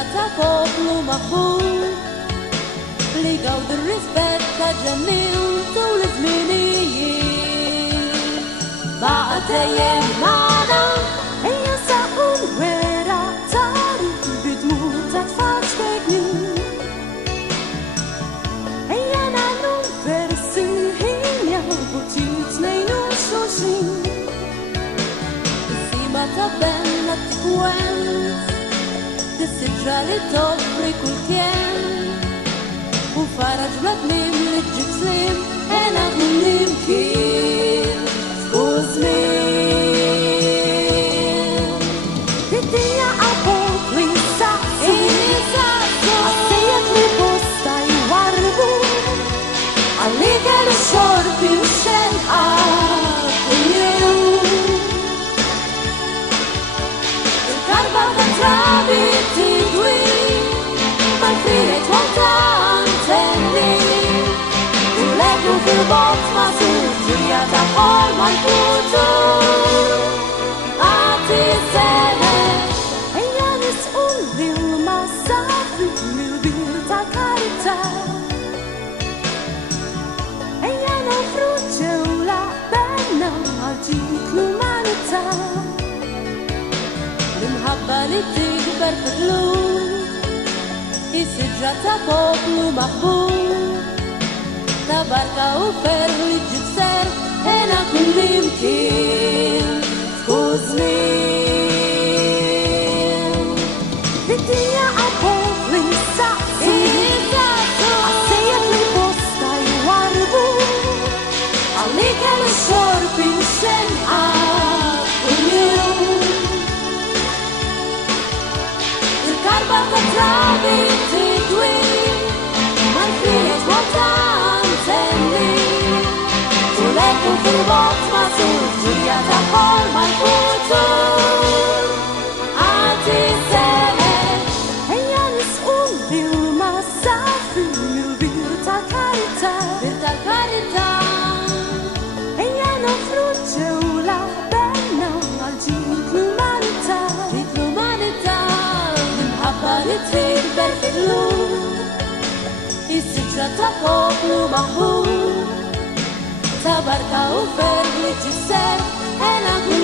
is-sidra ta' poplu maħbub li gawdu r-rispett ta' ġemmil tul iż-żminijiet. Baqa' dejjem magħna ejja nsaqqu l-wera tarik bidmur ta' tfal x'tejknin. Ejja nagħmlu versi ħinja butit nejnu xulxin. Is-sima ta' benna tikwent tis-sidra li toffri kull kien u faraġ bl-adlim li ġib slim ena kull imkien skużmin. Id-dinja għabok li saqsu għassejjek li bosta jwarbu għal-likel u xorbi u xenqa kull-jum. Il-karba ta' trabi tidwi mal-frijiet volta antenni u l-eku fil-bot ma' surġija ta' ħol mal-futur għati sene. Ejja nisqu l-ilma safi mill-bir ta' karità. Ejja nofru ġewla benna għal-ġik l-umanità. L-imħabba li tikber fil-lum is-sidra ta' poplu maħbub ta' barka u fer li ġib ser ena kull imkien skużmin. Id-dinja għabok li saqsu għassejjek li bosta jwarbu għal-likel u xorbi u xenqa kull-jum. Il-karba ta' trabi tidwi mal-frijiet volta antenni u l-eku fil-bot ma' surġija ta' ħol mal-futur għati sene. Ejja nisqu l-ilma safi mill-bir ta' karità. Ejja nofru ġewla benna għal-ġik l-umanità. L-imħabba li tikber fil-lum is-sidra ta' poplu maħbub ta' barka u fer li ġib ser ena kull